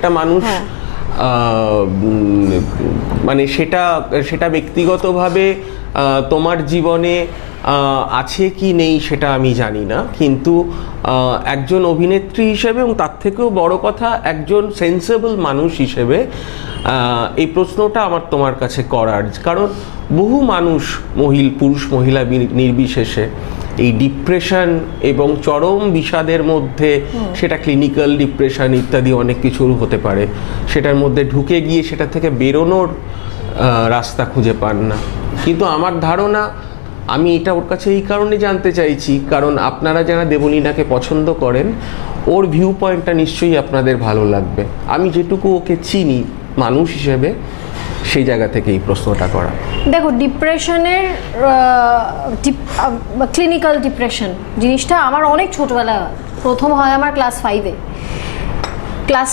প্রত্যেকটা মানুষ মানে সেটা সেটা ব্যক্তিগতভাবে তোমার জীবনে আছে কি নেই সেটা আমি জানি না, কিন্তু একজন অভিনেত্রী হিসেবে এবং তার থেকেও বড় কথা একজন সেন্সেবল মানুষ হিসেবে এই প্রশ্নটা আমার তোমার কাছে করার, কারণ বহু মানুষ পুরুষ মহিলা নির্বিশেষে এই ডিপ্রেশন এবং চরম বিষাদের মধ্যে, সেটা ক্লিনিক্যাল ডিপ্রেশন ইত্যাদি অনেক কিছু হতে পারে, সেটার মধ্যে ঢুকে গিয়ে সেটা থেকে বেরোনোর রাস্তা খুঁজে পান না। কিন্তু আমার ধারণা, আমি এটা ওর কাছে এই কারণে জানতে চাইছি কারণ আপনারা যারা দেবলীনাকে পছন্দ করেন ওর ভিউ পয়েন্টটা নিশ্চয়ই আপনাদের ভালো লাগবে। আমি যেটুকু ওকে চিনি মানুষ হিসেবে সেই জায়গা থেকে এই প্রশ্নটা করা। দেখো, ডিপ্রেশনের ক্লিনিক্যাল ডিপ্রেশন জিনিসটা আমার অনেক ছোটবেলায় প্রথম হয় আমার ক্লাস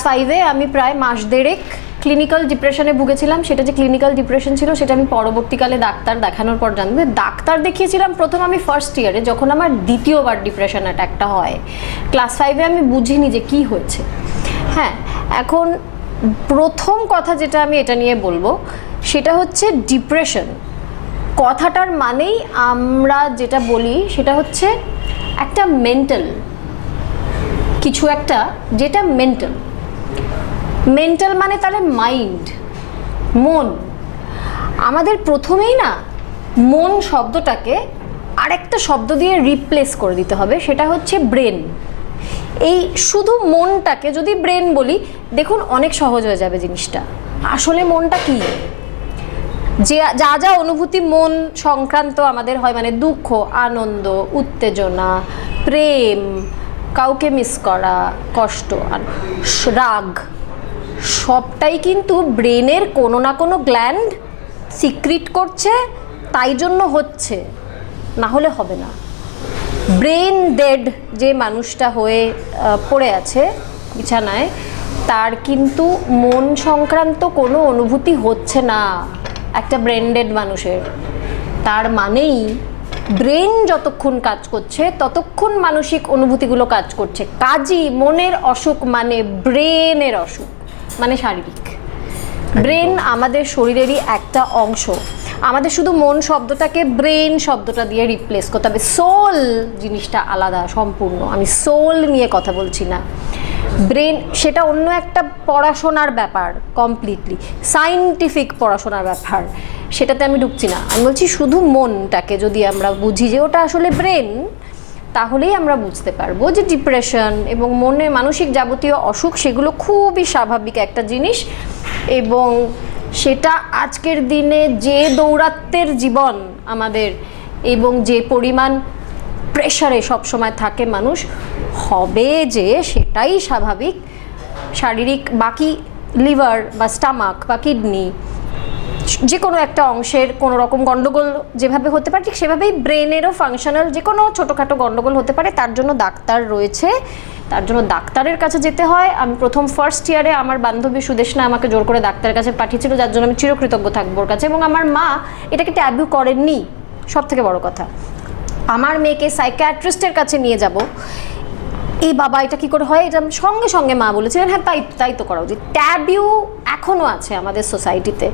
ফাইভে আমি প্রায় মাস দেড়েক ক্লিনিক্যাল ডিপ্রেশনে ভুগেছিলাম। সেটা যে ক্লিনিক্যাল ডিপ্রেশন ছিল সেটা আমি পরবর্তীকালে ডাক্তার দেখানোর পর জানবো। ডাক্তার দেখিয়েছিলাম প্রথম আমি ফার্স্ট ইয়ারে, যখন আমার দ্বিতীয়বার ডিপ্রেশন অ্যাটাকটা হয়। ক্লাস ফাইভে আমি বুঝিনি যে কি হয়েছে। হ্যাঁ, এখন প্রথম কথা যেটা আমি এটা নিয়ে বলবো সেটা হচ্ছে ডিপ্রেশন কথাটার মানেই আমরা যেটা বলি সেটা হচ্ছে একটা মেন্টাল কিছু, একটা যেটা মেন্টাল মানে তাহলে মাইন্ড, মন। আমাদের প্রথমেই না মন শব্দটাকে আরেকটা শব্দ দিয়ে রিপ্লেস করে দিতে হবে, সেটা হচ্ছে ব্রেন। এই শুধু মনটাকে যদি ব্রেন বলি, দেখুন অনেক সহজ হয়ে যাবে জিনিসটা। আসলে মনটা কি, যে যা যা অনুভূতি মন সংক্রান্ত আমাদের হয়, মানে দুঃখ, আনন্দ, উত্তেজনা, প্রেম, কাউকে মিস করা, কষ্ট, রাগ, সবটাই কিন্তু ব্রেনের কোনো না কোনো গ্ল্যান্ড সিক্রিট করছে, তাই জন্য হচ্ছে, না হলে হবে না। ব্রেন ডেড যে মানুষটা হয়ে পড়ে আছে বিছানায়, তার কিন্তু মন সংক্রান্ত কোনো অনুভূতি হচ্ছে না একটা ব্রেন ডেড মানুষের। তার মানেই ব্রেন যতক্ষণ কাজ করছে ততক্ষণ মানসিক অনুভূতিগুলো কাজ করছে। কাজই মনের অসুখ মানে ব্রেনের অসুখ, মানে শারীরিক। ব্রেন আমাদের শরীরেরই একটা অংশ। আমাদের শুধু মন শব্দটাকে ব্রেন শব্দটা দিয়ে রিপ্লেস করতে হবে। সোল জিনিসটা আলাদা সম্পূর্ণ, আমি সোল নিয়ে কথা বলছি না। ব্রেন সেটা অন্য একটা পড়াশোনার ব্যাপার, কমপ্লিটলি সায়েন্টিফিক পড়াশোনার ব্যাপার, সেটাতে আমি ঢুকছি না। আমি বলছি শুধু মনটাকে যদি আমরা বুঝি যে ওটা আসলে ব্রেন, তাহলেই আমরা বুঝতে পারবো যে ডিপ্রেশন এবং মনে মানসিক যাবতীয় অসুখ সেগুলো খুবই স্বাভাবিক একটা জিনিস। এবং সেটা আজকের দিনে যে দৌরাত্ম্যের জীবন আমাদের এবং যে পরিমাণ প্রেশারে সবসময় থাকে মানুষ, হবে যে সেটাই স্বাভাবিক। শারীরিক বাকি লিভার বা স্টামাক বা কিডনি যে কোনো একটা অংশের কোনো রকম গন্ডগোল যেভাবে হতে পারে, ঠিক সেভাবেই ব্রেনেরও ফাংশনাল যে কোনো ছোটোখাটো গন্ডগোল হতে পারে। তার জন্য ডাক্তার রয়েছে, তার জন্য ডাক্তারের কাছে যেতে হয়। আমি প্রথম ফার্স্ট ইয়ারে আমার বান্ধবী সুদেশনা আমাকে জোর করে ডাক্তারের কাছে পাঠিয়েছিল, যার জন্য আমি চিরকৃতজ্ঞ থাকবো ওর কাছে। এবং আমার মা এটাকে ট্যাবু করেননি। সব থেকে বড় কথা, আমার মেয়েকে সাইকিয়াট্রিস্টের কাছে নিয়ে যাব, এই বাবা এটা কি করে হয়, এটা সঙ্গে সঙ্গে মা বলেছিলেন হ্যাঁ তাই তো করা উচিত। ট্যাবু এখনও আছে আমাদের সোসাইটিতে,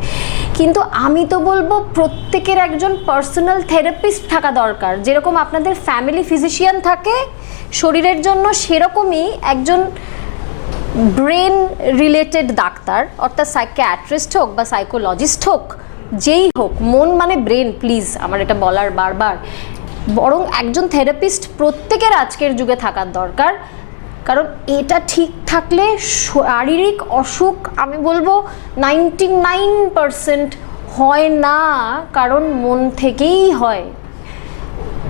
কিন্তু আমি তো বলবো প্রত্যেকের একজন পার্সোনাল থেরাপিস্ট থাকা দরকার। যেরকম আপনাদের ফ্যামিলি ফিজিশিয়ান থাকে শরীরের জন্য, সেরকমই একজন ব্রেন রিলেটেড ডাক্তার, অর্থাৎ সাইকিয়াট্রিস্ট হোক বা সাইকোলজিস্ট হোক, যেই হোক, মন মানে ব্রেন, প্লিজ আমার এটা বলার বারবার, বরং একজন থেরাপিস্ট প্রত্যেকের আজকের যুগে থাকার দরকার। কারণ এটা ঠিক থাকলে শারীরিক অসুখ আমি বলবো 99% হয় না, কারণ মন থেকেই হয়,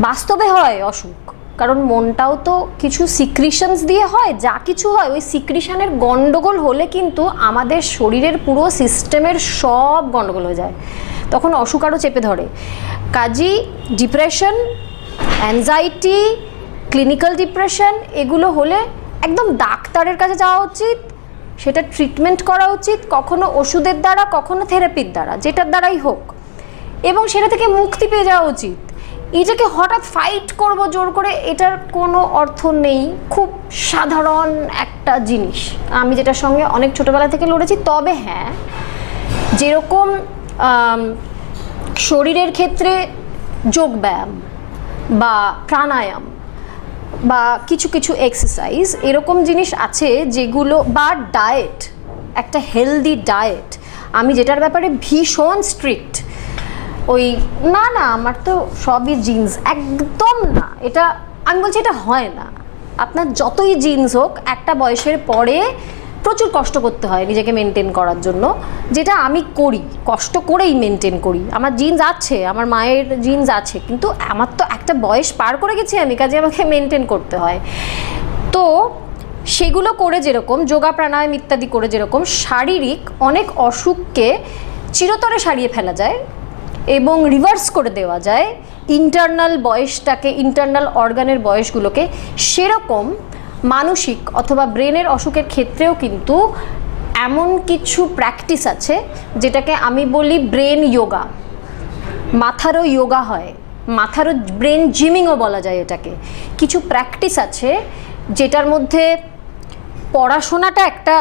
বাস্তবে হয় অসুখ। কারণ মনটাও তো কিছু সিক্রিশনস দিয়ে হয়, যা কিছু হয় ওই সিক্রিশনের গন্ডগোল হলে কিন্তু আমাদের শরীরের পুরো সিস্টেমের সব গন্ডগোল হয়ে যায়, তখন অসুখ আরও চেপে ধরে। কাজেই ডিপ্রেশন, অ্যাংজাইটি, ক্লিনিক্যাল ডিপ্রেশন এগুলো হলে একদম ডাক্তারের কাছে যাওয়া উচিত, সেটা ট্রিটমেন্ট করা উচিত, কখনো ওষুধের দ্বারা, কখনো থেরাপির দ্বারা, যেটার দ্বারাই হোক, এবং সেটা থেকে মুক্তি পেয়ে যাওয়া উচিত। এটাকে হঠাৎ ফাইট করব জোর করে, এটার কোনো অর্থ নেই। খুব সাধারণ একটা জিনিস, আমি যেটার সঙ্গে অনেক ছোটবেলা থেকে লড়েছি। তবে হ্যাঁ, যেরকম শরীরের ক্ষেত্রে যোগব্যায়াম বা প্রাণায়াম বা কিছু কিছু এক্সারসাইজ এরকম জিনিস আছে যেগুলো, বা ডায়েট, একটা হেলদি ডায়েট, আমি যেটার ব্যাপারে ভীষণ স্ট্রিক্ট। ওই না না আমার তো সবই জিন্স, একদম না, এটা আমি বলছি এটা হয় না। আপনার যতই জিন্স হোক, একটা বয়সের পরে প্রচুর কষ্ট করতে হয় নিজেকে মেনটেন করার জন্য, যেটা আমি করি, কষ্ট করেই মেনটেন করি। আমার জিন্স আছে, আমার মায়ের জিন্স আছে, কিন্তু আমার তো একটা বয়স পার করে গেছি আমি, কাজে আমাকে মেনটেন করতে হয়। তো সেগুলো করে যেরকম যোগা প্রাণায়াম ইত্যাদি করে যেরকম শারীরিক অনেক অসুখকে চিরতরে সারিয়ে ফেলা যায় এবং রিভার্স করে দেওয়া যায় ইন্টারনাল বয়সটাকে, ইন্টারনাল অর্গানের বয়সগুলোকে, সেরকম মানসিক অথবা ব্রেনের অসুখের ক্ষেত্রেও কিন্তু এমন কিছু প্র্যাকটিস আছে যেটাকে আমি বলি ব্রেন যোগা। মাথারও যোগা হয়, মাথারও ব্রেন জিমিংও বলা যায় এটাকে। কিছু প্র্যাকটিস আছে যেটার মধ্যে পড়াশোনাটা একটা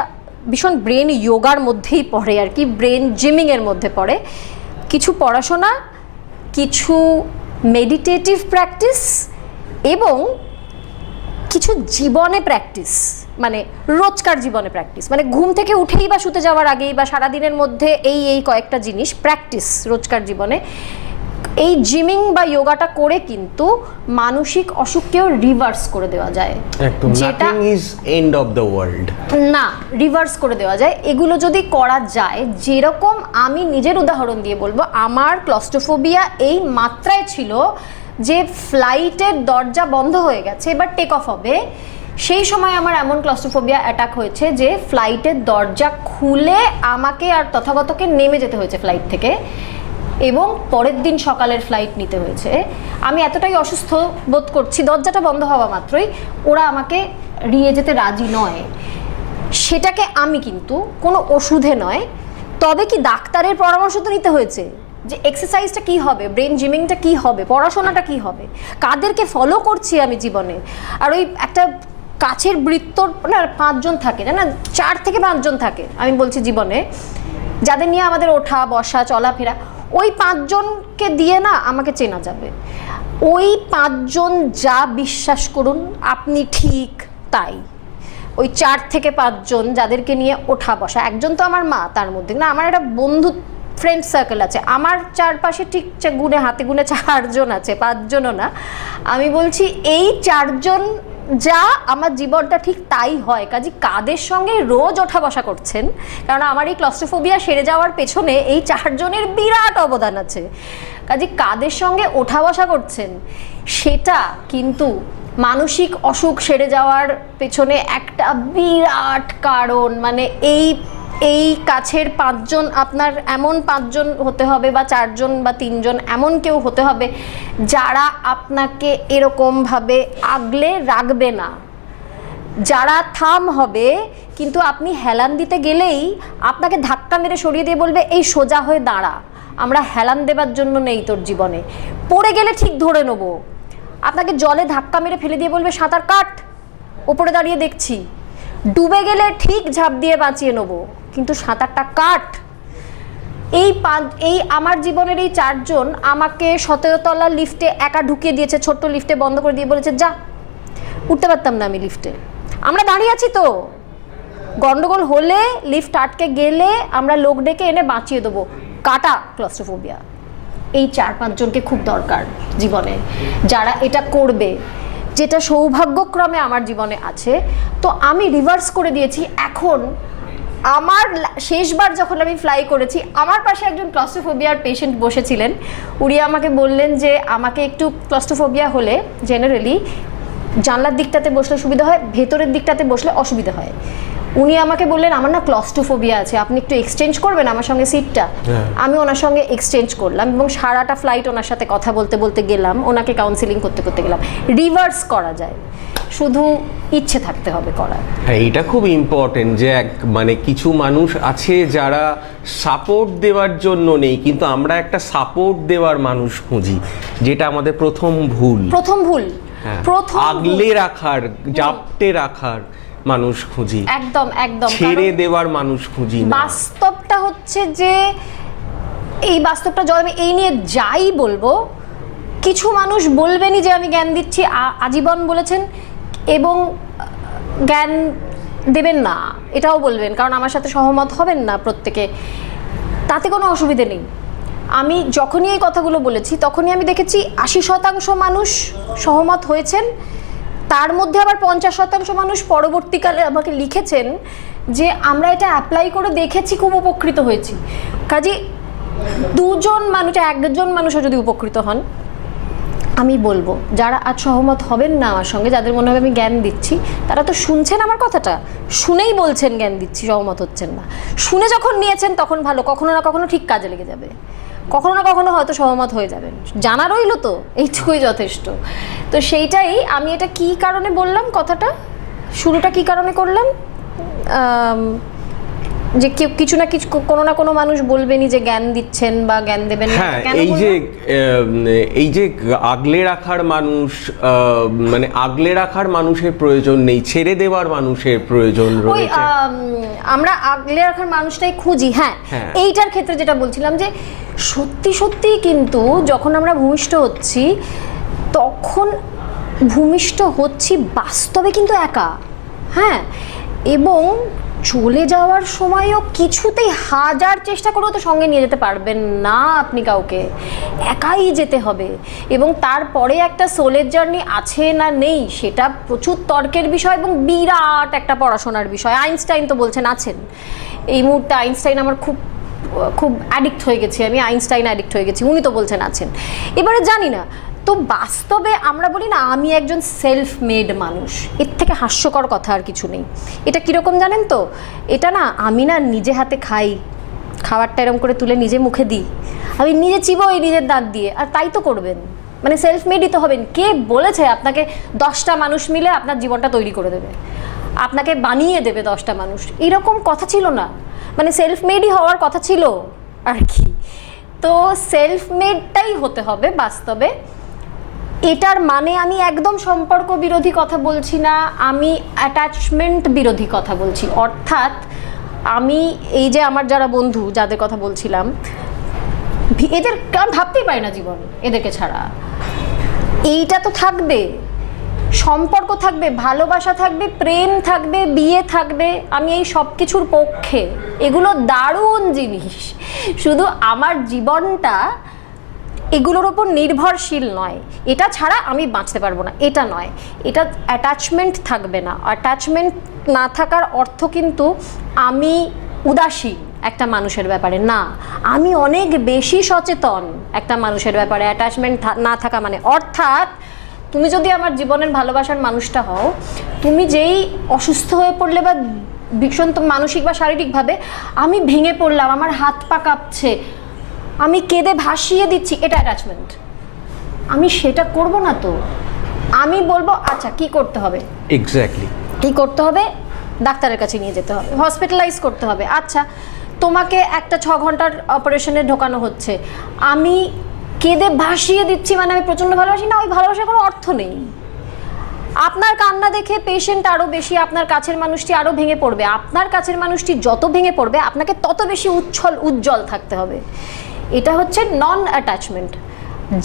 ভীষণ ব্রেন যোগার মধ্যেই পড়ে আর কি, ব্রেন জিমিংয়ের মধ্যে পড়ে। কিছু পড়াশোনা, কিছু মেডিটেটিভ প্র্যাকটিস এবং কিছু জীবনে প্র্যাকটিস, মানে রোজকার জীবনে প্র্যাকটিস, মানে ঘুম থেকে উঠেই বা শুতে যাওয়ার আগেই বা সারাদিনের মধ্যে এই কয়েকটা জিনিস প্র্যাকটিস রোজকার জীবনে। এই জিমিং বা যোগাটা করে কিন্তু মানসিক অসুখকেও রিভার্স করে দেওয়া যায়। একদম, nothing is end of the world. না, রিভার্স করে দেওয়া যায় এগুলো যদি করা যায়। যেরকম আমি নিজের উদাহরণ দিয়ে বলবো, আমার ক্লস্ট্রোফোবিয়া এই মাত্রায় ছিল যে ফ্লাইটের দরজা বন্ধ হয়ে গেছে, এবার টেক অফ হবে, সেই সময় আমার এমন ক্লস্ট্রোফোবিয়া অ্যাটাক হয়েছে যে ফ্লাইটের দরজা খুলে আমাকে আর তথাগতকে নেমে যেতে হয়েছে ফ্লাইট থেকে, এবং পরের দিন সকালের ফ্লাইট নিতে হয়েছে। আমি এতটাই অসুস্থ বোধ করছি, দরজাটা বন্ধ হওয়া মাত্রই ওরা আমাকে নিয়ে যেতে রাজি নয়। সেটাকে আমি কিন্তু কোনো ওষুধে নয়, তবে কি ডাক্তারের পরামর্শ তো নিতে হয়েছে যে এক্সারসাইজটা কী হবে, ব্রেন জিমিংটা কী হবে, পড়াশোনাটা কী হবে, কাদেরকে ফলো করছি আমি জীবনে। আর ওই একটা কাছের বৃত্তর না 5 জন থাকে, না 4 থেকে 5 জন থাকে আমি বলছি জীবনে, যাদের নিয়ে আমাদের ওঠা বসা চলাফেরা, ওই 5 জনকে দিয়ে না আমাকে চেনা যাবে। ওই 5 জন যা বিশ্বাস করুন আপনি ঠিক তাই। ওই 4 থেকে 5 জন যাদেরকে নিয়ে ওঠা বসা, একজন তো আমার মা, তার মধ্যে না আমার একটা বন্ধু ফ্রেন্ড সার্কেল আছে, আমার চারপাশে ঠিক গুনে হাতে গুনে 4 জন আছে, 5 জনও না। আমি বলছি এই 4 জন যা আমার জীবনটা ঠিক তাই হয়। কাজে কাদের সঙ্গে রোজ ওঠা বসা করছেন, কারণ আমার এই ক্লস্ট্রোফোবিয়া সেরে যাওয়ার পেছনে এই 4 জনের বিরাট অবদান আছে। কাজে কাদের সঙ্গে ওঠা বসা করছেন সেটা কিন্তু মানসিক অসুখ সেরে যাওয়ার পেছনে একটা বিরাট কারণ। মানে এই কাছের 5 জন আপনার এমন 5 জন হতে হবে, বা 4 জন বা 3 জন এমন কেউ হতে হবে যারা আপনাকে এরকমভাবে আগলে রাখবে না, যারা থাম হবে, কিন্তু আপনি হেলান দিতে গেলেই আপনাকে ধাক্কা মেরে সরিয়ে দিয়ে বলবে এই সোজা হয়ে দাঁড়া, আমরা হেলান দেবার জন্য নেই তোর জীবনে, পড়ে গেলে ঠিক ধরে নেবো। আপনাকে জলে ধাক্কা মেরে ফেলে দিয়ে বলবে সাঁতার কাট, ওপরে দাঁড়িয়ে দেখছি, ডুবে গেলে ঠিক ঝাঁপ দিয়ে বাঁচিয়ে নেবো, কিন্তু সাঁতারটা কাট। এই আমার জীবনের এই 4 জন আমাকে 17 তলার লিফটে একা ঢুকিয়ে দিয়েছে, ছোট্ট লিফটে বন্ধ করে দিয়ে বলেছে যা। উঠতে পারতাম না আমি লিফটে, আমরা দাঁড়িয়ে আছি তো, গন্ডগোল হলে লিফট আটকে গেলে আমরা লোক ডেকে এনে বাঁচিয়ে দেবো। কাটা ক্লস্ট্রোফোবিয়া। এই 4-5 জনকে খুব দরকার জীবনে, যারা এটা করবে, যেটা সৌভাগ্যক্রমে আমার জীবনে আছে। তো আমি রিভার্স করে দিয়েছি। এখন আমার শেষবার যখন আমি ফ্লাই করেছি, আমার পাশে একজন ক্লস্ট্রোফোবিয়ার পেশেন্ট বসেছিলেন। উনি আমাকে বললেন যে আমাকে একটু ক্লস্ট্রোফোবিয়া হলে জেনারেলি জানলার দিকটাতে বসলে সুবিধা হয়, ভেতরের দিকটাতে বসলে অসুবিধা হয়। উনি আমাকে বললেন আমার না ক্লস্ট্রোফোবিয়া আছে, আপনি একটু এক্সচেঞ্জ করবেন আমার সঙ্গে সিটটা। আমি ওনার সঙ্গে এক্সচেঞ্জ করলাম এবং সারাটা ফ্লাইট ওনার সাথে কথা বলতে বলতে গেলাম, ওনাকে কাউন্সিলিং করতে করতে গেলাম। রিভার্স করা যায়, শুধু ইচ্ছে থাকতে হবে করার। হ্যাঁ, এটা খুব ইম্পর্টেন্ট যে মানে কিছু মানুষ আছে যারা সাপোর্ট দেওয়ার জন্য নেই, কিন্তু আমরা একটা সাপোর্ট দেওয়ার মানুষ খুঁজি, যেটা আমাদের প্রথম ভুল। হ্যাঁ, আগলে রাখার, জাপটে রাখার মানুষ খুঁজি, একদম একদম ছেড়ে দেওয়ার মানুষ খুঁজি না। বাস্তবটা হচ্ছে যে এই বাস্তবটা যখন আমি এই নিয়ে যাই বলবো, কিছু মানুষ বলবেনই যে আমি জ্ঞান দিচ্ছি, আজীবন বলেছেন, এবং জ্ঞান দেবেন না এটাও বলবেন, কারণ আমার সাথে সহমত হবেন না প্রত্যেকে, তাতে কোনো অসুবিধে নেই। আমি যখনই এই কথাগুলো বলেছি তখনই আমি দেখেছি 80% মানুষ সহমত হয়েছেন, তার মধ্যে আবার 50% মানুষ পরবর্তীকালে আমাকে লিখেছেন যে আমরা এটা অ্যাপ্লাই করে দেখেছি, খুব উপকৃত হয়েছি। কাজে দুজন মানুষ, একজন মানুষও যদি উপকৃত হন, আমি বলবো যারা আজ সহমত হবেন না আমার সঙ্গে, যাদের মনে হবে আমি জ্ঞান দিচ্ছি, তারা তো শুনছেন আমার কথাটা, শুনেই বলছেন জ্ঞান দিচ্ছি, সহমত হচ্ছেন না। শুনে যখন নিয়েছেন তখন ভালো, কখনো না কখনো ঠিক কাজে লেগে যাবে, কখনো না কখনো হয়তো সহমত হয়ে যাবেন, জানা রইল তো, এইটুকুই যথেষ্ট। তো সেইটাই আমি, এটা কি কারণে বললাম কথাটা, শুরুটা কি কারণে করলাম, যে কেউ কিছু না কিছু, কোনো না কোনো মানুষ বলবেনই যে জ্ঞান দিচ্ছেন বা জ্ঞান দেবেন না। হ্যাঁ, এই যে আগলে রাখার মানুষ, মানে আগলে রাখার মানুষের প্রয়োজন নেই, ছেড়ে দেওয়ার মানুষের প্রয়োজন রয়েছে। আমরা আগলে রাখার মানুষটাই খুঁজি। হ্যাঁ, এইটার ক্ষেত্রে যেটা বলছিলাম যে সত্যি সত্যি কিন্তু যখন আমরা ভূমিষ্ঠ হচ্ছি, তখন ভূমিষ্ঠ হচ্ছি বাস্তবে কিন্তু একা। হ্যাঁ, এবং চলে যাওয়ার সময়ও কিছুতেই হাজার চেষ্টা করেও তো সঙ্গে নিয়ে যেতে পারবেন না আপনি কাউকে, একাই যেতে হবে। এবং তারপরে একটা সোলের জার্নি আছে না নেই সেটা প্রচুর তর্কের বিষয় এবং বিরাট একটা পড়াশোনার বিষয়। আইনস্টাইন তো বলছেন আছেন, এই মুহূর্তে আইনস্টাইন আমার খুব খুব অ্যাডিক্ট হয়ে গেছি, আমি আইনস্টাইন অ্যাডিক্ট হয়ে গেছি, উনি তো বলছেন আছেন। এবারে জানি না, তো বাস্তবে আমরা বলি না আমি একজন সেলফ মেড মানুষ, এর থেকে হাস্যকর কথা আর কিছু নেই। এটা কীরকম জানেন তো, এটা না আমি না নিজে হাতে খাই, খাবারটা এরকম করে তুলে নিজে মুখে দিই, আমি নিজে চিবোই নিজের দাঁত দিয়ে, আর তাই তো করবেন, মানে সেলফ মেডই তো হবেন। কে বলেছে আপনাকে 10টা মানুষ মিলে আপনার জীবনটা তৈরি করে দেবে, আপনাকে বানিয়ে দেবে 10টা মানুষ? এরকম কথা ছিল না, মানে সেলফ মেডই হওয়ার কথা ছিল আর কি। তো সেলফ মেডটাই হতে হবে বাস্তবে। এটার মানে আমি একদম সম্পর্ক বিরোধী কথা বলছি না, আমি অ্যাটাচমেন্ট বিরোধী কথা বলছি। অর্থাৎ আমি এই যে আমার যারা বন্ধু, যাদের কথা বলছিলাম, এদের কারণ ভাবতেই পারি না জীবন এদেরকে ছাড়া। এইটা তো থাকবে, সম্পর্ক থাকবে, ভালোবাসা থাকবে, প্রেম থাকবে, বিয়ে থাকবে, আমি এই সব কিছুর পক্ষে, এগুলো দারুণ জিনিস। শুধু আমার জীবনটা এগুলোর ওপর নির্ভরশীল নয়, এটা ছাড়া আমি বাঁচতে পারবো না, এটা নয়। এটা অ্যাটাচমেন্ট থাকবে না। অ্যাটাচমেন্ট না থাকার অর্থ কিন্তু আমি উদাসীন একটা মানুষের ব্যাপারে না, আমি অনেক বেশি সচেতন একটা মানুষের ব্যাপারে। অ্যাটাচমেন্ট না থাকা মানে, অর্থাৎ তুমি যদি আমার জীবনের ভালোবাসার মানুষটা হও, তুমি যেই অসুস্থ হয়ে পড়লে বা ভীষণ মানসিক বা শারীরিকভাবে আমি ভেঙে পড়লাম, আমার হাত পা কাঁপছে, আমি কেঁদে ভাসিয়ে দিচ্ছি, এটা অ্যাটাচমেন্ট। আমি সেটা করব না তো, আমি বলবো আচ্ছা কি করতে হবে, এক্স্যাক্টলি কি করতে হবে, ডাক্তারের কাছে নিয়ে যেতে হবে, হসপিটালাইজ করতে হবে। আচ্ছা তোমাকে একটা 6 ঘন্টার অপারেশনে ঢোকানো হচ্ছে, আমি কেঁদে ভাসিয়ে দিচ্ছি মানে আমি প্রচণ্ড ভালোবাসি না, ওই ভালোবাসার কোনো অর্থ নেই। আপনার কান্না দেখে পেশেন্ট আরও বেশি, আপনার কাছের মানুষটি আরও ভেঙে পড়বে। আপনার কাছের মানুষটি যত ভেঙে পড়বে আপনাকে তত বেশি উজ্জ্বল থাকতে হবে। এটা হচ্ছে নন অ্যাটাচমেন্ট।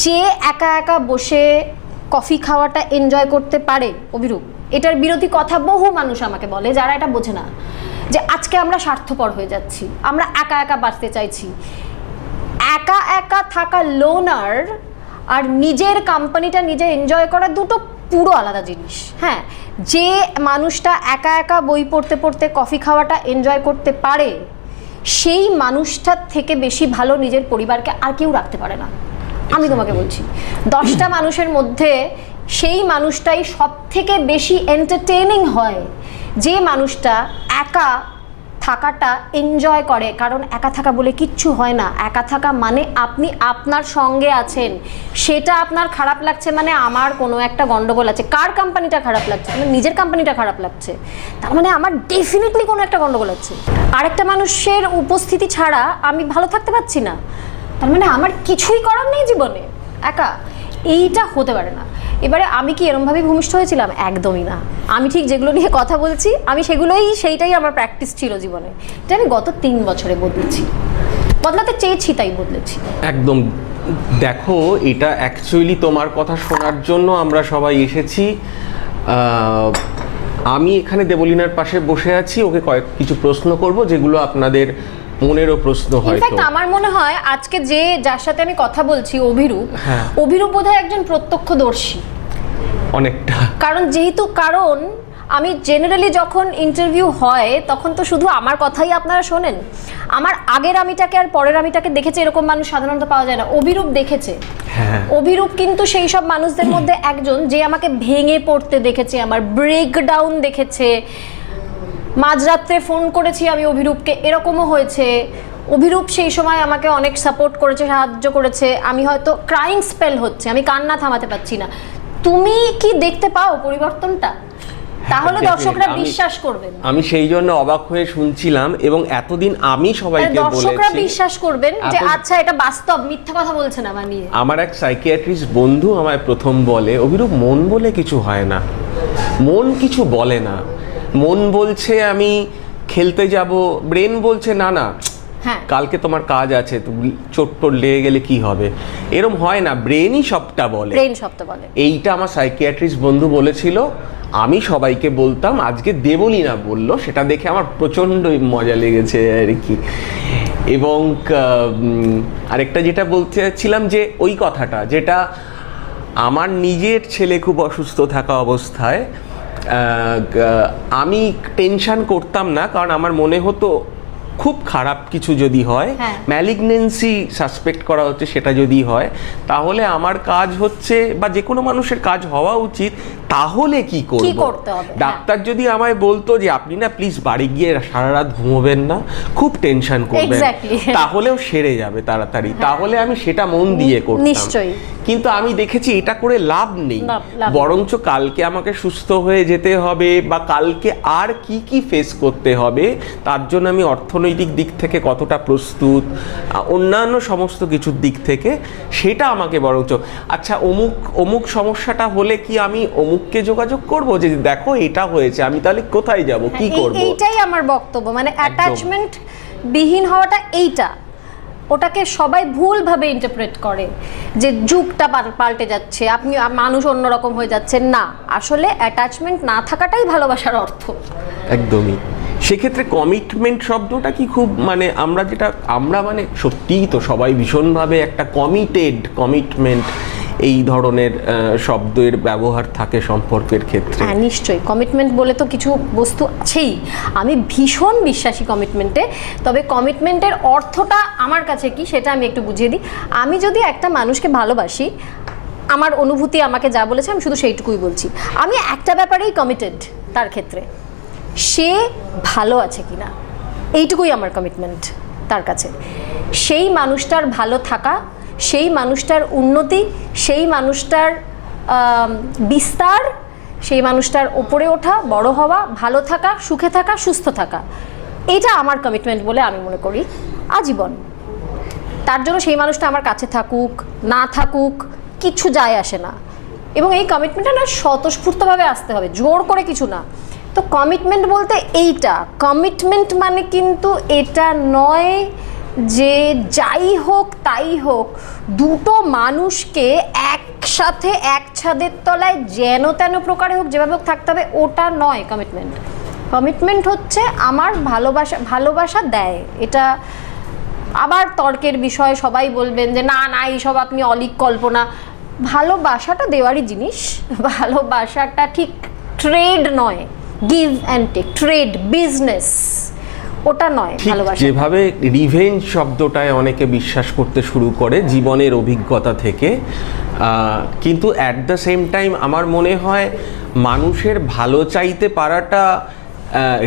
যে একা একা বসে কফি খাওয়াটা এনজয় করতে পারে, অভিরূপ, এটার বিরোধী কথা বহু মানুষ আমাকে বলে, যারা এটা বোঝে না, যে আজকে আমরা স্বার্থপর হয়ে যাচ্ছি, আমরা একা একা বাঁচতে চাইছি। একা একা থাকা লোনার আর নিজের কোম্পানিটা নিজে এনজয় করা দুটো পুরো আলাদা জিনিস। হ্যাঁ, যে মানুষটা একা একা বই পড়তে পড়তে কফি খাওয়াটা এনজয় করতে পারে, সেই মানুষটার থেকে বেশি ভালো নিজের পরিবারকে আর কেউ রাখতে পারে না। আমি তোমাকে বলছি, 10টা মানুষের মধ্যে সেই মানুষটাই সব থেকে বেশি এন্টারটেইনিং হয় যে মানুষটা একা থাকাটা এনজয় করে, কারণ একা থাকা বলে কিচ্ছু হয় না। একা থাকা মানে আপনি আপনার সঙ্গে আছেন, সেটা আপনার খারাপ লাগছে মানে আমার কোনো একটা গন্ডগোল আছে। কার কোম্পানিটা খারাপ লাগছে? মানে নিজের কোম্পানিটা খারাপ লাগছে, তার মানে আমার ডেফিনেটলি কোনো একটা গন্ডগোল আছে। আরেকটা মানুষের উপস্থিতি ছাড়া আমি ভালো থাকতে পারছি না, তার মানে আমার কিছুই করার নেই জীবনে, একা। এইটা হতে পারে না। এবারে আমি কি এরমভাবে ভূমিষ্ঠ হয়েছিলাম? একদমই না। আমি ঠিক যেগুলো নিয়ে কথা বলছি আমি সেইটাই আমার প্র্যাকটিস ছিল জীবনে। এটা আমি গত 3 বছরে বদলেছি, বদলাতে চেয়েছি তাই বদলেছি। একদম। দেখো, এটা অ্যাকচুয়ালি তোমার কথা শোনার জন্য আমরা সবাই এসেছি। আমি এখানে দেবলীনার পাশে বসে আছি, ওকে কিছু প্রশ্ন করব যেগুলো আপনাদের মনেরও প্রশ্ন হয়তো। ইনফ্যাক্ট আমার মনে হয় আজকে যার সাথে আমি কথা বলছি, অভিরূপ বোধহয় একজন প্রত্যক্ষদর্শী অনেকটা। কারণ আমি জেনারেলি যখন ইন্টারভিউ হয় তখন তো শুধু আমার কথাই আপনারা শোনেন। আমার আগের আমিটাকে আর পরের আমিটাকে দেখেছে এরকম মানুষ সাধারণত পাওয়া যায় না। অভিরূপ দেখেছে। অভিরূপ কিন্তু সেই সব মানুষদের মধ্যে একজন যে আমাকে ভেঙে পড়তে দেখেছে, আমার ব্রেকডাউন দেখেছে। মাঝরাত্রে ফোন করেছি আমি অভিরূপকে, এরকমও হয়েছে। অভিরূপ সেই সময় আমাকে অনেক সাপোর্ট করেছে, সাহায্য করেছে। আমি হয়তো ক্রাইং স্পেল হচ্ছে, আমি কান্না থামাতে পারছি না, তুমি কি দেখতে পাও পরিবর্তনটা? তাহলে দর্শকরা বিশ্বাস করবেন। আমি সেই জন্য অবাক হয়ে শুনছিলাম, এবং এতদিন আমি সবাইকে বলেছি দর্শকরা বিশ্বাস করবেন যে আচ্ছা এটা বাস্তব, মিথ্যা কথা বলছে না বানিয়ে। আমার এক সাইকিয়াট্রিস্ট বন্ধু আমায় প্রথম বলে, অভিরূপ মন বলে কিছু হয় না, মন কিছু বলে না, মন বলছে আমি খেলতে যাব, ব্রেন বলছে না না কালকে তোমার কাজ আছে, তুমি চোট লেগে গেলে কি হবে, এরম হয় না, ব্রেনই সবটা বলে। এইটা আমার সাইকিয়াট্রিস্ট বন্ধু বলেছিল, আমি সবাইকে বলতাম। আজকে দেবলীনা বলল, সেটা দেখে আমার প্রচণ্ড মজা লেগেছে আর কি। এবং আরেকটা যেটা বলতে চাচ্ছিলাম, যে ওই কথাটা যেটা আমার নিজের ছেলে খুব অসুস্থ থাকা অবস্থায় আমি টেনশন করতাম না, কারণ আমার মনে হতো খুব খারাপ কিছু যদি হয়, ম্যালিগনেন্সি সাসপেক্ট করা হচ্ছে, সেটা যদি হয় তাহলে আমার কাজ হচ্ছে, বা যে কোনো মানুষের কাজ হওয়া উচিত, তাহলে কি করব। ডাক্তার যদি আমায় বলতো যে আপনি না প্লিজ বাড়ি গিয়ে সারা রাত ঘুমোবেন না, খুব টেনশন করবেন, তাহলেও সেরে যাবে তাড়াতাড়ি, তাহলে আমি সেটা মন দিয়ে করতাম। কিন্তু আমি দেখেছি এটা করে লাভ নেই, বরঞ্চ কালকে আমাকে সুস্থ হয়ে যেতে হবে, বা কালকে আর কি ফেস করতে হবে, তার জন্য আমি অর্থনৈতিক দিক থেকে কতটা প্রস্তুত, অন্যান্য সমস্ত কিছুর দিক থেকে, সেটা আমাকে বরঞ্চ আচ্ছা অমুক সমস্যাটা হলে কি আমি অমুককে যোগাযোগ করব যে দেখো এটা হয়েছে, আমি তাহলে কোথায় যাব, কি করব। এইটাই আমার বক্তব্য, মানে অ্যাটাচমেন্ট বিহীন হওয়াটা এইটা। ওটাকে সবাই ভুলভাবে ইন্টারপ্রেট করে যে যুগটা পাল্টে যাচ্ছে, আপনি মানুষ অন্যরকম হয়ে যাচ্ছে। না, আসলে অ্যাটাচমেন্ট না থাকাটাই ভালোবাসার অর্থ। একদমই। সেক্ষেত্রে কমিটমেন্ট শব্দটা কি খুব মানে আমরা মানে সত্যিই তো সবাই ভীষণভাবে একটা কমিটমেন্ট এই ধরনের শব্দের ব্যবহার থাকে সম্পর্কের ক্ষেত্রে। হ্যাঁ নিশ্চয়ই, কমিটমেন্ট বলে তো কিছু বস্তু আছেই। আমি ভীষণ বিশ্বাসী কমিটমেন্টে। তবে কমিটমেন্টের অর্থটা আমার কাছে কি সেটা আমি একটু বুঝিয়ে দিই। আমি যদি একটা মানুষকে ভালোবাসি, আমার অনুভূতি আমাকে যা বলেছে আমি শুধু সেইটুকুই বলছি। আমি একটা ব্যাপারেই কমিটেড, তার ক্ষেত্রে সে ভালো আছে কিনা, এইটুকুই আমার কমিটমেন্ট তার কাছে। সেই মানুষটার ভালো থাকা, সেই মানুষটার উন্নতি, সেই মানুষটার বিস্তার, সেই মানুষটার ওপরে ওঠা, বড় হওয়া, ভালো থাকা, সুখে থাকা, সুস্থ থাকা, এটা আমার কমিটমেন্ট বলে আমি মনে করি আজীবন। তার জন্য সেই মানুষটা আমার কাছে থাকুক না থাকুক কিছু যায় আসে না। এবং এই কমিটমেন্টটা না স্বতঃস্ফূর্তভাবে আসতে হবে, জোর করে কিছু না। তো কমিটমেন্ট বলতে এইটা, কমিটমেন্ট মানে কিন্তু এটা নয় যে যাই হোক তাই হোক দুটো মানুষকে একসাথে এক ছাদের তলায় যেন তেন প্রকারে হোক যেভাবে হোক থাকতে হবে, ওটা নয় কমিটমেন্ট। কমিটমেন্ট হচ্ছে আমার ভালোবাসা দেয়। এটা আবার তর্কের বিষয়, সবাই বলবেন যে না না এইসব আপনি অলীক কল্পনা। ভালোবাসাটা দেওয়ারই জিনিস, ভালোবাসাটা ঠিক ট্রেড নয়, give and take, trade business ওটা নয় ভালোবাসা। যেভাবে রিভেঞ্জ শব্দটায় অনেকে বিশ্বাস করতে শুরু করে জীবনের অভিজ্ঞতা থেকে, কিন্তু অ্যাট দ্য সেম টাইম আমার মনে হয় মানুষের ভালো চাইতে পারাটা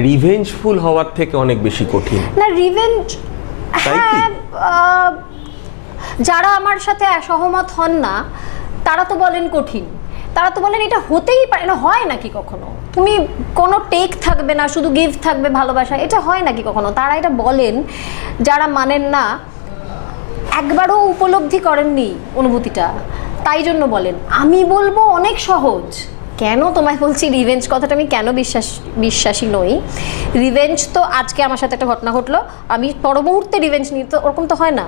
রিভেঞ্জফুল হওয়ার থেকে অনেক বেশি কঠিন। না রিভেঞ্জ, তাই কি? হ্যাঁ, যারা আমার সাথে সহমত হন না তারা তো বলেন কঠিন, তারা তো বলেন এটা হতেই পারে না, হয় নাকি কখনো, তুমি কোনো টেক থাকবে না, শুধু গিভ থাকবে ভালোবাসা, এটা হয় নাকি কখনো, তারা এটা বলেন যারা মানেন না, একবারও উপলব্ধি করেননি অনুভূতিটা, তাই জন্য বলেন। আমি বলবো অনেক সহজ। কেন তোমায় বলছি রিভেঞ্জ কথাটা, আমি কেন বিশ্বাসী নই। রিভেঞ্জ তো আজকে আমার সাথে একটা ঘটনা ঘটলো, আমি পর মুহূর্তে রিভেঞ্জ নিতে, ওরকম তো হয় না,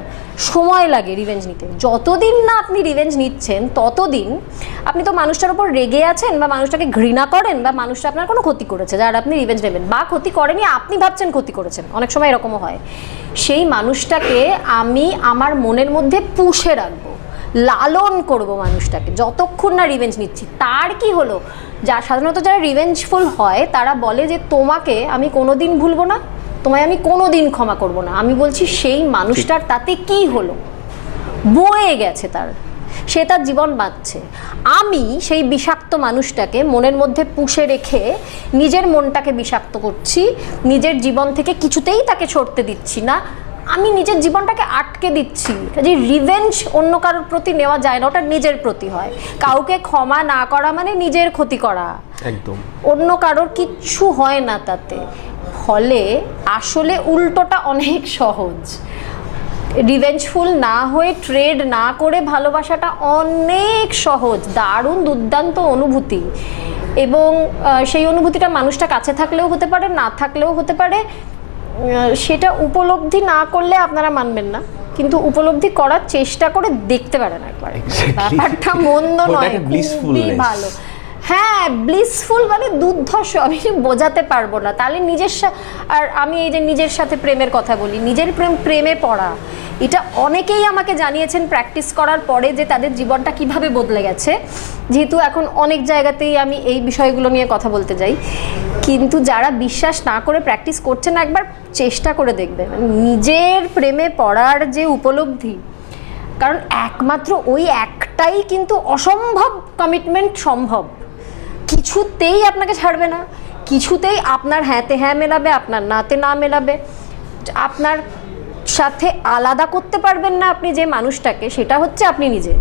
সময় লাগে রিভেঞ্জ নিতে। যতদিন না আপনি রিভেঞ্জ নিচ্ছেন ততদিন আপনি তো মানুষটার উপর রেগে আছেন, বা মানুষটাকে ঘৃণা করেন, বা মানুষটা আপনার কোনো ক্ষতি করেছে যার আপনি রিভেঞ্জ নেবেন, বা ক্ষতি করেনি আপনি ভাবছেন ক্ষতি করেছেন, অনেক সময় এরকমও হয়। সেই মানুষটাকে আমি আমার মনের মধ্যে পুষে রাখবো, লালন করব মানুষটাকে যতক্ষণ না রিভেঞ্জ নিচ্ছি। তার কি হলো, যা সাধারণত যারা রিভেঞ্জফুল হয় তারা বলে যে তোমাকে আমি কোনোদিন ভুলবো না, তোমায় আমি কোনোদিন ক্ষমা করব না। আমি বলছি সেই মানুষটার তাতে কি হলো, বয়ে গেছে তার, সে তার জীবন বাঁচছে। আমি সেই বিষাক্ত মানুষটাকে মনের মধ্যে পুষে রেখে নিজের মনটাকে বিষাক্ত করছি, নিজের জীবন থেকে কিছুতেই তাকে ছড়তে দিচ্ছি না, আমি নিজের জীবনটাকে আটকে দিচ্ছি। যে রিভেঞ্জ অন্য কারোর প্রতি নেওয়া যায় না, ওটা নিজের প্রতি হয়। কাউকে ক্ষমা না করা মানে নিজের ক্ষতি করা, একদম, অন্য কারোর কিচ্ছু হয় না তাতে। ফলে আসলে উল্টোটা অনেক সহজ। রিভেঞ্জফুল না হয়ে, ট্রেড না করে ভালোবাসাটা অনেক সহজ, দারুণ দুর্দান্ত অনুভূতি। এবং সেই অনুভূতিটা মানুষটা কাছে থাকলেও হতে পারে, না থাকলেও হতে পারে। সেটা উপলব্ধি না করলে আপনারা মানবেন না, কিন্তু উপলব্ধি করার চেষ্টা করে দেখতে পারেন একবার। ব্যাপারটা মন্দ নয়, খুবই ভালো। হ্যাঁ, ব্লিসফুল মানে দুর্ধর্ষ, আমি বোঝাতে পারবো না। তাহলে নিজের আর আমি এই যে নিজের সাথে প্রেমের কথা বলি, নিজের প্রেমে পড়া, এটা অনেকেই আমাকে জানিয়েছেন প্র্যাকটিস করার পরে যে তাদের জীবনটা কিভাবে বদলে গেছে। যেহেতু এখন অনেক জায়গাতেই আমি এই বিষয়গুলো নিয়ে কথা বলতে যাই, কিন্তু যারা বিশ্বাস না করে প্র্যাকটিস করছেন একবার চেষ্টা করে দেখবেন নিজের প্রেমে পড়ার যে উপলব্ধি। কারণ একমাত্র ওই একটাই কিন্তু অসম্ভব কমিটমেন্ট সম্ভব। কিছুতেই আপনাকে ছাড়বে না, কিছুতেই আপনার হ্যাঁতে হ্যাঁ মেলাবে, আপনার নাতে না মেলাবে, আপনার সাথে আলাদা করতে পারবেন না আপনি যে মানুষটাকে, সেটা হচ্ছে আপনি নিজে।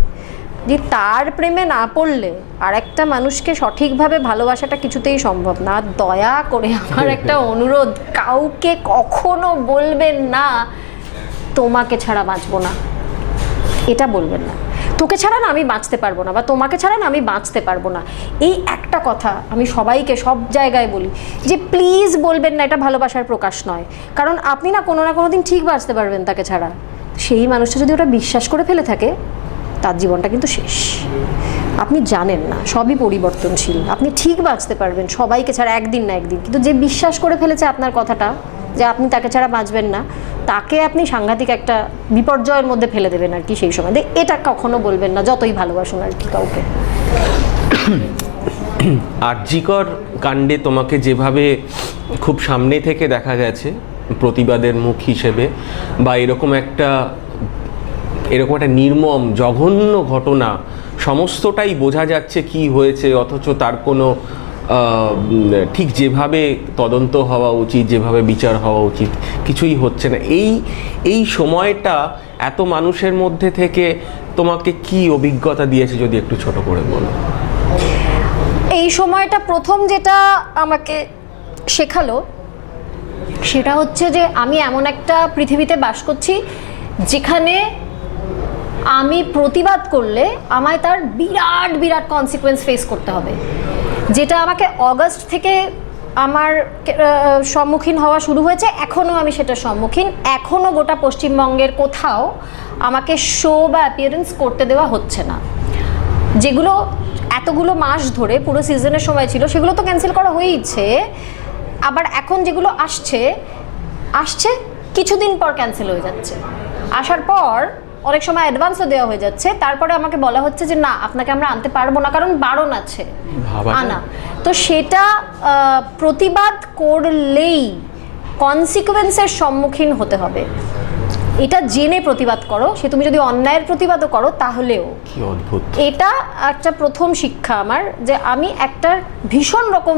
যে তার প্রেমে না পড়লে আর একটা মানুষকে সঠিকভাবে ভালোবাসাটা কিছুতেই সম্ভব না। দয়া করে আমার একটা অনুরোধ, কাউকে কখনো বলবেন না তোমাকে ছাড়া বাঁচবো না, এটা বলবেন না। তোকে ছাড়া না আমি বাঁচতে পারবো না, বা তোমাকে ছাড়া না আমি বাঁচতে পারবো না, এই একটা কথা আমি সবাইকে সব জায়গায় বলি যে প্লিজ বলবেন না, এটা ভালোবাসার প্রকাশ নয়। কারণ আপনি না কোনো দিন ঠিক বাঁচতে পারবেন তাকে ছাড়া। সেই মানুষটা যদি ওটা বিশ্বাস করে ফেলে থাকে, তার জীবনটা কিন্তু শেষ। আপনি জানেন না, সবই পরিবর্তনশীল, আপনি ঠিক বাঁচতে পারবেন সবাইকে ছাড়া একদিন না একদিন, কিন্তু যে বিশ্বাস করে ফেলেছে আপনার কথাটা যে আপনি তাকে ছাড়া বাঁচবেন না, তাকে আপনি সাংঘাতিক একটা বিপর্যয়ের মধ্যে ফেলে দেবেন আর কি সেই সময়। এটা কখনো বলবেন না, যতই ভালোবাসুন আর কি কাউকে। আরজিকর কাণ্ডে তোমাকে যেভাবে খুব সামনে থেকে দেখা গেছে প্রতিবাদের মুখ হিসেবে, বা এরকম একটা নির্মম জঘন্য ঘটনা, সমস্তটাই বোঝা যাচ্ছে কি হয়েছে, অথচ তার কোনো ঠিক যেভাবে তদন্ত হওয়া উচিত, যেভাবে বিচার হওয়া উচিত, কিছুই হচ্ছে না। এই সময়টা এত মানুষের মধ্যে থেকে তোমাকে কি অভিজ্ঞতা দিয়েছে, যদি একটু ছোট করে বলো। এই সময়টা প্রথম যেটা আমাকে শেখালো সেটা হচ্ছে যে আমি এমন একটা পৃথিবীতে বাস করছি যেখানে আমি প্রতিবাদ করলে আমায় তার বিরাট বিরাট কনসিকুয়েন্স ফেস করতে হবে, যেটা আমাকে অগাস্ট থেকে আমার সম্মুখীন হওয়া শুরু হয়েছে। এখনও আমি সেটার সম্মুখীন। এখনও গোটা পশ্চিমবঙ্গের কোথাও আমাকে শো বা অ্যাপিয়ারেন্স করতে দেওয়া হচ্ছে না। যেগুলো এতগুলো মাস ধরে পুরো সিজনের সময় ছিল সেগুলো তো ক্যান্সেল করা হয়েইছে। আবার এখন যেগুলো আসছে কিছুদিন পর ক্যান্সেল হয়ে যাচ্ছে। আসার পর অনেক সময় অ্যাডভান্সও দেওয়া হয়ে যাচ্ছে, তারপরে আমাকে বলা হচ্ছে যে না, আপনাকে আমরা আনতে পারবো না, কারণ বারণ আছে আনা। তো সেটা প্রতিবাদ করলেই কনসিকুয়েন্সের সম্মুখীন হতে হবে। এটা জেনে প্রতিবাদ করো, সে তুমি যদি অন্যায়ের প্রতিবাদও করো তাহলেও। কি অদ্ভুত! এটা একটা প্রথম শিক্ষা আমার, যে আমি একটা ভীষণ রকম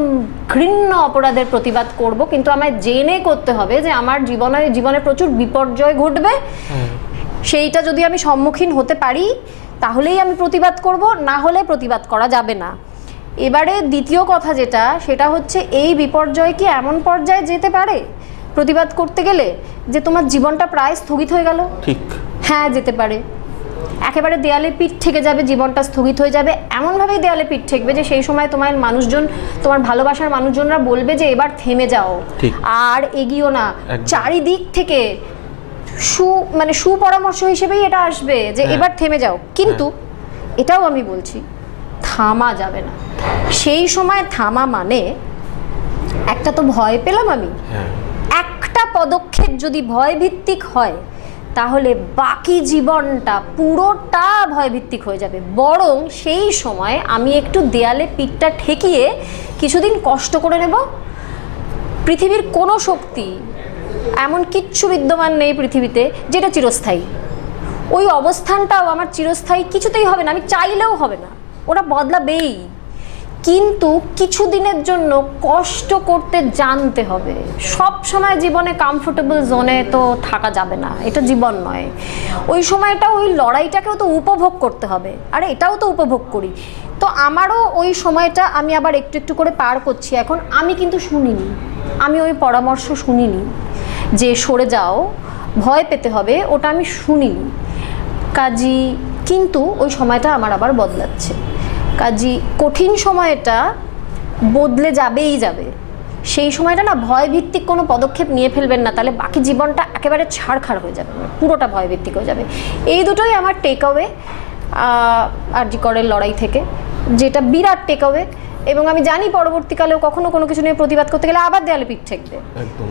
ঘৃণ্য অপরাধের প্রতিবাদ করব, কিন্তু আমায় জেনে করতে হবে যে আমার জীবনে প্রচুর বিপর্যয় ঘটবে। সেইটা যদি আমি সম্মুখীন হতে পারি তাহলেই আমি প্রতিবাদ করব, না হলে প্রতিবাদ করা যাবে না। এবারে দ্বিতীয় কথা সেটা হচ্ছে, এই বিপর্যয় কি এমন পর্যায়ে যেতে পারে প্রতিবাদ করতে গেলে যে তোমার জীবনটা প্রায় স্থগিত হয়ে গেল? ঠিক। হ্যাঁ, যেতে পারে। একেবারে দেয়ালে পিঠ ঠেকে যাবে, জীবনটা স্থগিত হয়ে যাবে, এমনভাবেই দেয়ালে পিঠ ঠেকবে যে সেই সময় তোমার ভালোবাসার মানুষজনরা বলবে যে এবার থেমে যাও, আর এগিয়েও না। চারিদিক থেকে সুপরামর্শ হিসেবেই এটা আসবে যে এবার থেমে যাও। কিন্তু এটাও আমি বলছি, থামা যাবে না। সেই সময় থামা মানে, একটা তো ভয় পেলাম আমি, একটা পদক্ষেপ যদি ভয়ভিত্তিক হয় তাহলে বাকি জীবনটা পুরোটা ভয়ভিত্তিক হয়ে যাবে। বরং সেই সময় আমি একটু দেয়ালে পিঠটা ঠেকিয়ে কিছুদিন কষ্ট করে নেব। পৃথিবীর কোনো শক্তি, এমন কিচ্ছু বিদ্যমান নেই পৃথিবীতে যেটা চিরস্থায়ী। ওই অবস্থানটাও আমার চিরস্থায়ী কিছুতেই হবে না, আমি চাইলেও হবে না, ওরা বদলাবেই। কিন্তু কিছুদিনের জন্য কষ্ট করতে জানতে হবে। সব সময় জীবনে কমফোর্টেবল জোনে তো থাকা যাবে না, এটা জীবন নয়। ওই সময়টা, ওই লড়াইটাকেও তো উপভোগ করতে হবে। আরে এটাও তো উপভোগ করি। তো আমারও ওই সময়টা আমি আবার একটু একটু করে পার করছি এখন। আমি কিন্তু শুনিনি, আমি ওই পরামর্শ শুনিনি যে সরে যাও, ভয় পেতে হবে, ওটা আমি শুনিনি। কাজী কিন্তু ওই সময়টা আমার আবার বদলাচ্ছে। কাজী কঠিন সময়টা বদলে যাবেই যাবে। সেই সময়টা না ভয়ভিত্তিক কোনো পদক্ষেপ নিয়ে ফেলবেন না, তাহলে বাকি জীবনটা একেবারে ছাড়খাড় হয়ে যাবে, পুরোটা ভয়ভিত্তিক হয়ে যাবে। এই দুটোই আমার টেক অ্যাওয়ে আরজি করের লড়াই থেকে, যেটা বিরাট টেক অ্যাওয়ে। এবং আমি জানি পরবর্তীকালেও কখনো কোনো কিছু নিয়ে প্রতিবাদ করতে গেলে আবার দেয়ালে পিঠ ঠেকবে,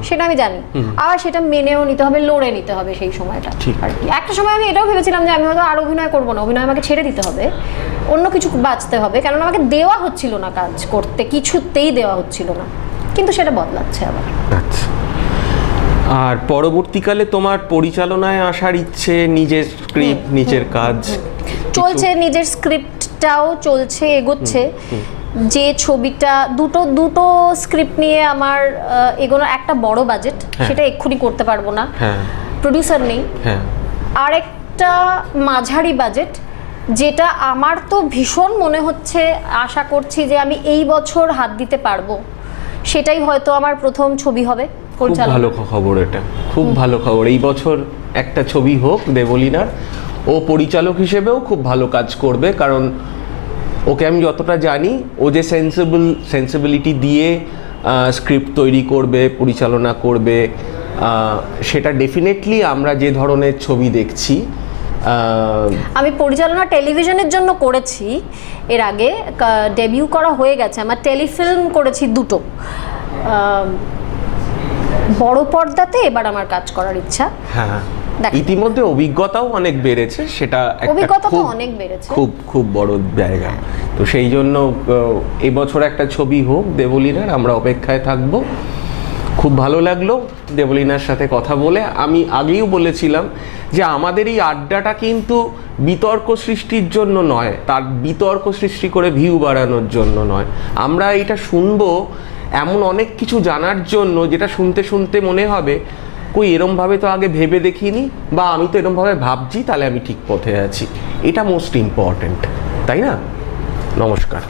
সেটা আমি জানি। আবার সেটা মেনেও নিতে হবে, লড়ে নিতে হবে সেই সময়টা আর কি। একটা সময় আমি এটাও ভেবেছিলাম যে আমি হয়তো আর অভিনয় করবো না, অভিনয় আমাকে ছেড়ে দিতে হবে, অন্য কিছু বাঁচতে হবে, কেননা আমাকে দেওয়া হচ্ছিল না কাজ করতে, কিছুতেই দেওয়া হচ্ছিল না। কিন্তু সেটা বদলাচ্ছে আবার। আচ্ছা, আর পরবর্তীকালে তোমার পরিচালনায় আসার ইচ্ছে, নিজের স্ক্রিপ্ট, নিজের কাজ চলছে, নিজের স্ক্রিপ্টটাও চলছে, এগোচ্ছে। যে ছবিটা, দুটো স্ক্রিপ্ট নিয়ে আমার এগোনো, একটা বড় বাজেট, সেটা এক্ষুনি করতে পারবো না, প্রডিউসার নেই। আর একটা মাঝারি বাজেট, যেটা আমার তো ভীষণ মনে হচ্ছে, আশা করছি যে আমি এই বছর হাত দিতে পারবো। সেটাই হয়তো আমার প্রথম ছবি হবে পরিচালনা। ভালো খবর, এটা খুব ভালো খবর। এই বছর একটা ছবি হোক দেবলীনার, ও পরিচালক হিসেবেও খুব ভালো কাজ করবে। কারণ ওকে আমি যতটা জানি, ও যে সেন্সিবিলিটি দিয়ে স্ক্রিপ্ট তৈরি করবে, পরিচালনা করবে, সেটা ডেফিনেটলি আমরা যে ধরনের ছবি দেখছি। আমি পরিচালনা টেলিভিশনের জন্য করেছি এর আগে, ডেবিউ করা হয়ে গেছে আমার। টেলিফিল্ম করেছি দুটো। বড় পর্দাতে এবার আমার কাজ করার ইচ্ছা। হ্যাঁ, ইতিমধ্যে অভিজ্ঞতাও অনেক বেড়েছে, সেটা খুব খুব বড় জায়গা। তো সেই জন্য এবছর একটা ছবি হোক দেবলীনার, আমরা অপেক্ষায় থাকবো। খুব ভালো লাগলো দেবলীনার সাথে কথা বলে। আমি আগেও বলেছিলাম যে আমাদের এই আড্ডাটা কিন্তু বিতর্ক সৃষ্টির জন্য নয়, তার বিতর্ক সৃষ্টি করে ভিউ বাড়ানোর জন্য নয়। আমরা এটা শুনবো এমন অনেক কিছু জানার জন্য, যেটা শুনতে শুনতে মনে হবে কই এরমভাবে তো আগে ভেবে দেখিনি, বা আমি তো এরমভাবে ভাবছি, তাহলে আমি ঠিক পথে আছি। এটা মোস্ট ইম্পর্ট্যান্ট, তাই না? নমস্কার।